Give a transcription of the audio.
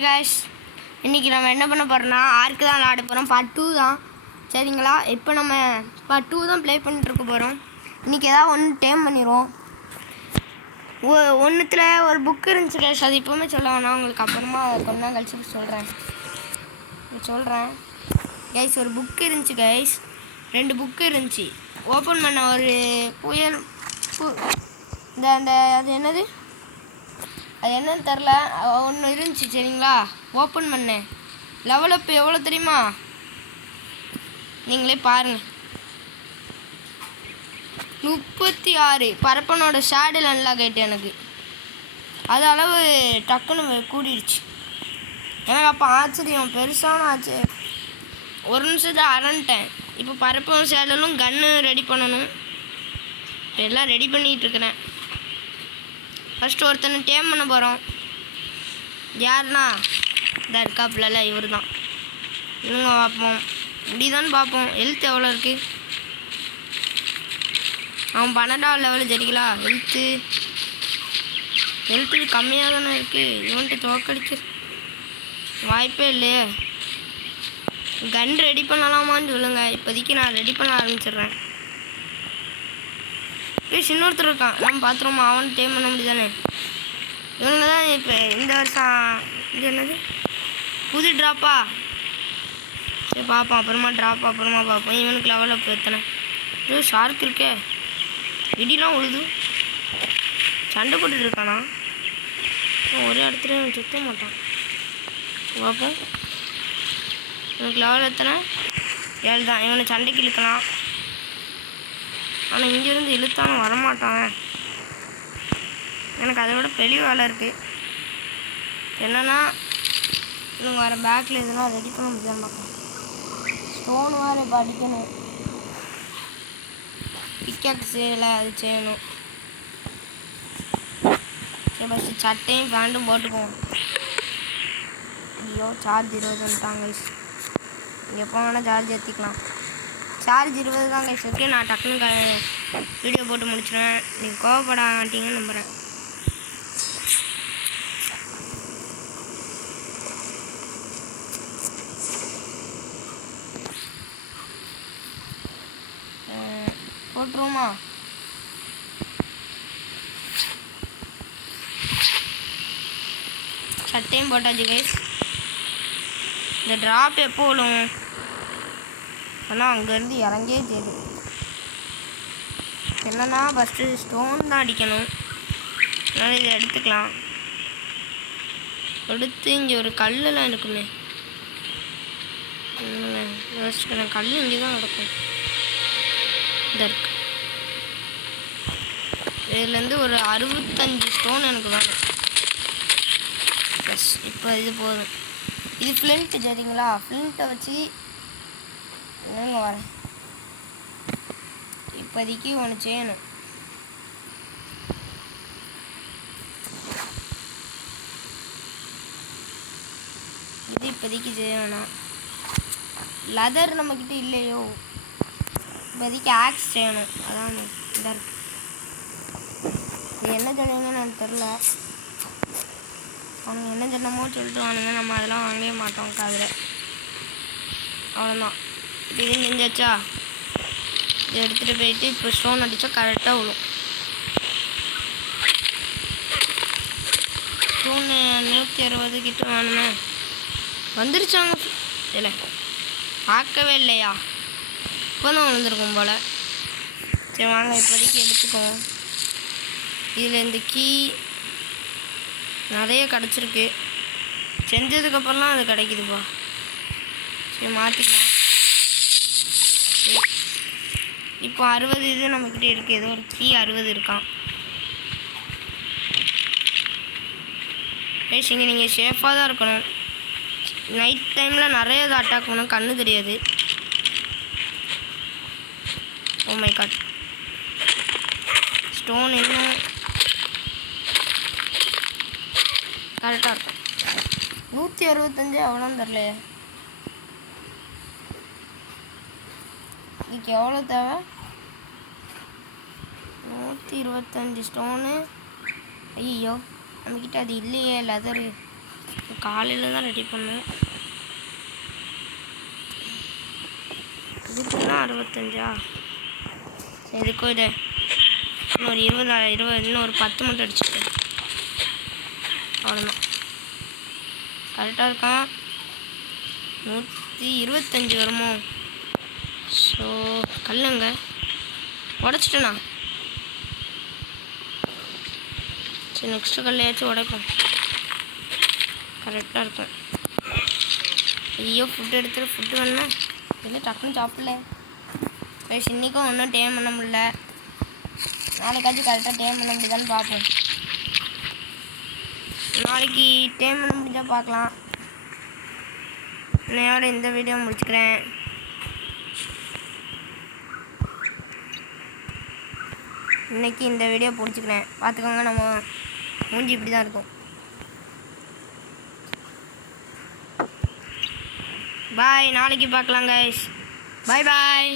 Guys, இன்றைக்கி நம்ம என்ன பண்ண போகிறோம்னா ஆர்க்கு தான் விளாட போகிறோம். பார்ட் 2 தான். சரிங்களா? இப்போ நம்ம பார்ட் 2 தான் ப்ளே பண்ணிட்டுருக்க போகிறோம். இன்றைக்கி ஏதாவது ஒன்று டேம் பண்ணிடுவோம். ஒன்றுத்தில் ஒரு புக்கு இருந்துச்சு கைஸ், அது இப்போவுமே சொல்ல வேணாம், உங்களுக்கு அப்புறமா கொஞ்ச நாள் கழிச்சு சொல்கிறேன் கைஸ். ஒரு புக்கு இருந்துச்சு கைஸ், 2 புக்கு இருந்துச்சு. ஓப்பன் பண்ண ஒரு புயல் அது என்னன்னு தெரில, ஒன்று இருந்துச்சு. சரிங்களா? ஓப்பன் பண்ணேன். லெவல் அப் எவ்வளோ தெரியுமா? நீங்களே பாருங்கள், 36. பரப்பனோட ஷேடு நல்லா கேட்டு எனக்கு அது அளவு டக்குன்னு கூடிடுச்சு. எனக்கு அப்போ ஆச்சரியம், பெருசான ஆச்சரியம். ஒரு நிமிஷத்தை அரண்டேன். இப்போ பரப்பன் ஷேடலும் கன்று ரெடி பண்ணணும். இப்போ எல்லாம் ரெடி பண்ணிகிட்ருக்கிறேன். ஃபஸ்ட்டு ஒருத்தனை டேம் பண்ண போகிறோம். யாருன்னா இந்த இருக்காப்புல இவர் தான். இவங்க பார்ப்போம், இப்படிதான்னு பார்ப்போம். ஹெல்த் எவ்வளோ இருக்குது? அவன் 12வது லெவலு. சரிங்களா? ஹெல்த்து கம்மியாக தானே இருக்குது. இவன்ட்டு தோக்கடிக்க வாய்ப்பே இல்லையே. கன் ரெடி பண்ணலாமான்னு சொல்லுங்க. இப்போதைக்கு நான் ரெடி பண்ண ஆரம்பிச்சிடுறேன். இன்னொருத்தர் இருக்கான், நம்ம பார்த்துருவோமா? அவன் டேம் பண்ண முடியுதானே? இவங்க தான் இப்போ இந்த வருஷம் இது என்னது புது ட்ராப்பா? சரி பார்ப்போம், அப்புறமா பார்ப்போம். இவனுக்கு லெவலில் இப்போ எத்தனை ஷார்க் இருக்கே, இடிலாம் உழுது சண்டை போட்டுட்டு இருக்கானா? ஒரே இடத்துல சுத்த மாட்டான். பார்ப்போம், இவனுக்கு லெவல் எத்தனை? 7 தான். இவனை சண்டைக்கு இழுக்கலாம், ஆனால் இங்கேருந்து இழுத்தாலும் வரமாட்டான். எனக்கு அதை விட பெரிய வேலை இருக்குது. என்னென்னா இவங்க வர பேக்கில் இதெல்லாம் ரெடி பண்ண முடியாமல் பார்க்கலாம். ஸ்டோன் வேறு இப்போ அடிக்கணும். பிக்காக்ஸ் செய்யலை, அது செய்யணும். சரி, ஃபஸ்ட்டு சட்டையும் பேண்ட்டும் போட்டுக்குவோம். ஐயோ, சார்ஜ் 20 வந்துட்டாங்க. இங்கே எப்போ வேணால் சார்ஜ் ஏற்றிக்கலாம். சார்ஜ் 20 தான் கைஸ். ஓகே, நான் டக்குன்னு வீடியோ போட்டு முடிச்சிடுவேன். நீங்கள் கோவப்பட மாட்டீங்கன்னு நம்புகிறேன். போட்டுருவோமா? சட்டையும் போட்டாச்சு கைஸ். இந்த ட்ராப் எப்போ விழும்? ஆனால் அங்கேருந்து இறங்கே தெரியும். என்னன்னா ஃபஸ்ட்டு ஸ்டோன் தான் அடிக்கணும். அதனால் இதை எடுத்துக்கலாம். எடுத்து இங்கே ஒரு கல்லெல்லாம் இருக்குமே, யோசிச்சுக்கிறேன். கல் இங்கே தான் நடக்கும். இதாக இருக்கு. இதுலேருந்து ஒரு 65 ஸ்டோன் எனக்கு வேணும். ப்ளஸ் இப்போ இது போதும். இது ஃப்ளிண்ட்டு. சரிங்களா? ஃப்ளிண்ட்டை வச்சு என்னங்க வரேன். இப்போதைக்கு ஒன்று செய்யணும். இது இப்போதைக்கு செய்யணும். லெதர் நம்மக்கிட்ட இல்லையோ, இப்போதைக்கு ஆக்ஸ் செய்யணும். அதான் இதாக இருக்கு. இது என்ன சொல்லுவீங்கன்னு எனக்கு தெரில. அவனுங்க என்ன சொன்னமோ சொல்லிட்டு வானுங்க. நம்ம அதெல்லாம் வாங்கவே மாட்டோம் காதில். அவ்வளோதான். இது செஞ்சாச்சா? இதை எடுத்துகிட்டு போயிட்டு இப்போ ஸ்டோன் அடித்தா கரெக்டாக விழும். ஸ்டோனு 160 கிட்ட வேணுமே. வந்துருச்சாங்க. இல்லை, பார்க்கவே இல்லையா? இப்போ தான் விழுந்துருக்கும் போல். சரி வாங்க, இப்போதைக்கு எடுத்துக்குவோம். இதில் இந்த கீ நிறைய கிடச்சிருக்கு. செஞ்சதுக்கப்புறம்லாம் அது கிடைக்குதுப்பா. சரி மாற்றிக்கலாம். இப்போ 60 இது நம்மக்கிட்ட இருக்குது. ஏதோ ஒரு கீ 60 இருக்கான். பேசிங்க, நீங்கள் சேஃபாக தான் இருக்கணும். நைட் டைமில் நிறைய இது அட்டாக் பண்ணணும், கண்ணு தெரியாது. ஓ மை காட், ஸ்டோன் இன்னும் கரெக்டாக இருக்கும். 165 அவ்வளோன்னு தெரிலையே. இதுக்கு எவ்வளோ தேவை? 125 ஸ்டோனு. ஐயோ, நம்மக்கிட்ட அது இல்லையே லெதரு. காலையில் தான் ரெடி பண்ணோம். இதுக்குலாம் 65. இதுக்கும் இது இன்னொரு 20 இன்னும் ஒரு 10 மட்டும் அடிச்சுட்டு அவ்வளோதான். கரெக்டாக இருக்கான். 125 வருமோ? ஸோ கல்லுங்க உடச்சிட்டேண்ணா. சரி நெக்ஸ்ட்டு கல்லையாச்சும் உடைப்போம். கரெக்டாக இருக்கும். ஐயோ ஃபுட்டு எடுத்துகிட்டு ஃபுட்டு வேணுமே. எதுவும் டக்குன்னு சாப்பிடல. இன்றைக்கும் ஒன்றும் டேம் பண்ண முடியல. நாளைக்காச்சும் கரெக்டாக டேம் பண்ண முடியுதான்னு பார்ப்போம். நாளைக்கு டேம் பண்ண முடிஞ்சால் பார்க்கலாம். இன்னையோட இந்த வீடியோ முடிச்சுக்கிறேன். இன்னைக்கு இந்த வீடியோ பிடிச்சிக்கிறேன். பார்த்துக்கோங்க, நம்ம மூஞ்சி இப்படி தான் இருக்கும். பாய், நாளைக்கு பார்க்கலாம் கைஸ். பாய் பாய்.